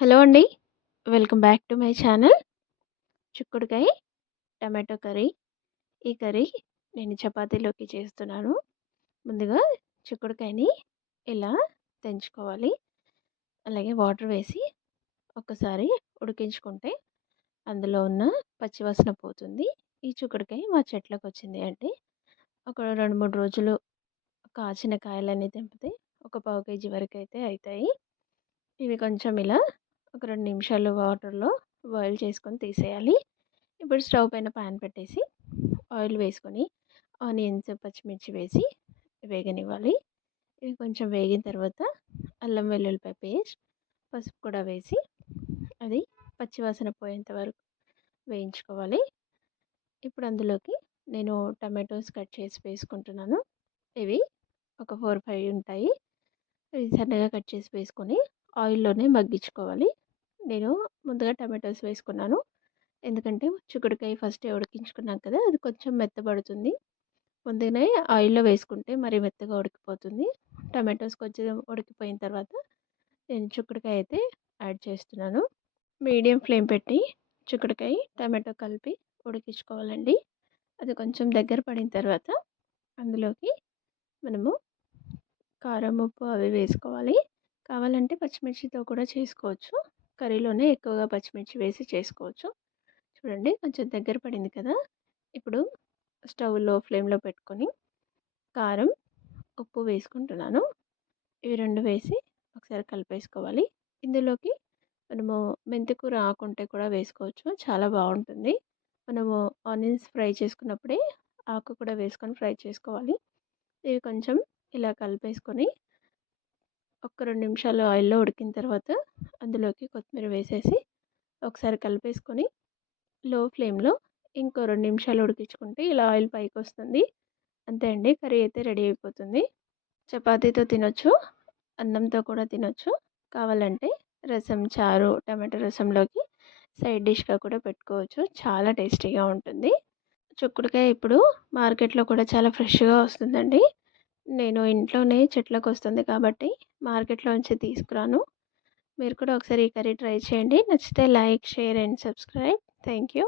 Hello అండి. Welcome back to my channel. చిక్కుడుకాయ tomato curry. ఈ కర్రీ నేను చపాతీలోకి చేస్తున్నాను. ముందుగా చిక్కుడుకాయని ఇలా తెంచుకోవాలి అలాగే వాటర్ వేసి ఒక్కసారి ఉడికించుకుంటే అందులో ఉన్న పచ్చివాసన పోతుంది. ఈ చిక్కుడుకాయ మా చెట్లకు వచ్చింది అంటే ఒక రెండు మూడు రోజులు కాచిన కాయలన్నీ తెంపితే ఒక పావు కేజీ వరకు అయితే అవుతాయి. ఇవి కొంచెం ఇలా ఒక రెండు నిమిషాలు వాటర్లో బాయిల్ చేసుకొని తీసేయాలి. ఇప్పుడు స్టవ్ పైన ప్యాన్ పెట్టేసి ఆయిల్ వేసుకొని ఆనియన్స్ పచ్చిమిర్చి వేసి వేగనివ్వాలి. ఇవి కొంచెం వేగిన తర్వాత అల్లం వెల్లుల్లిపాయ పేస్ట్ పసుపు కూడా వేసి అది పచ్చివాసన పోయేంత వరకు వేయించుకోవాలి. ఇప్పుడు అందులోకి నేను టమాటోస్ కట్ చేసి వేసుకుంటున్నాను. ఇవి ఒక ఫోర్ ఫైవ్ ఉంటాయి. ఇవి సన్నగా కట్ చేసి వేసుకొని ఆయిల్లోనే మగ్గించుకోవాలి. నేను ముందుగా టమాటోస్ వేసుకున్నాను. ఎందుకంటే చిక్కుడుకాయ ఫస్ట్ ఉడికించుకున్నాం కదా అది కొంచెం మెత్తబడుతుంది. ముందుగానే ఆయిల్లో వేసుకుంటే మరి మెత్తగా ఉడికిపోతుంది. టమాటోస్ కొంచెం ఉడికిపోయిన తర్వాత నేను చిక్కుడుకాయ అయితే యాడ్ చేస్తున్నాను. మీడియం ఫ్లేమ్ పెట్టి చిక్కుడుకాయ టమాటో కలిపి ఉడికించుకోవాలండి. అది కొంచెం దగ్గర పడిన తర్వాత అందులోకి మనము కారం ఉప్పు అవి వేసుకోవాలి. కావాలంటే పచ్చిమిర్చితో కూడా చేసుకోవచ్చు. కర్రీలోనే ఎక్కువగా పచ్చిమిర్చి వేసి చేసుకోవచ్చు. చూడండి కొంచెం దగ్గర పడింది కదా! ఇప్పుడు స్టవ్లో ఫ్లేమ్లో పెట్టుకొని కారం ఉప్పు వేసుకుంటున్నాను. ఇవి రెండు వేసి ఒకసారి కలిపేసుకోవాలి. ఇందులోకి మనము మెంతికూర ఆకుంటే కూడా వేసుకోవచ్చు. చాలా బాగుంటుంది. మనము ఆనియన్స్ ఫ్రై చేసుకున్నప్పుడే ఆకు కూడా వేసుకొని ఫ్రై చేసుకోవాలి. ఇవి కొంచెం ఇలా కలిపేసుకొని ఒక రెండు నిమిషాలు ఆయిల్లో ఉడికిన తర్వాత అందులోకి కొత్తిమీర వేసేసి ఒకసారి కలిపేసుకొని లో ఫ్లేమ్లో ఇంకో రెండు నిమిషాలు ఉడికించుకుంటే ఇలా ఆయిల్ పైకి వస్తుంది అంతే అండి. కర్రీ అయితే రెడీ అయిపోతుంది. చపాతీతో తినొచ్చు అన్నంతో కూడా తినొచ్చు. కావాలంటే రసం చారు టమాటో రసంలోకి సైడ్ డిష్గా కూడా పెట్టుకోవచ్చు. చాలా టేస్టీగా ఉంటుంది. చుక్కుడుకాయ ఇప్పుడు మార్కెట్లో కూడా చాలా ఫ్రెష్గా వస్తుందండి. నేను ఇంట్లోనే చెట్లకు వస్తుంది కాబట్టి మార్కెట్లోంచి తీసుకురాను. మీరు కూడా ఒకసారి ఈ కర్రీ ట్రై చేయండి. నచ్చితే like share and subscribe. Thank you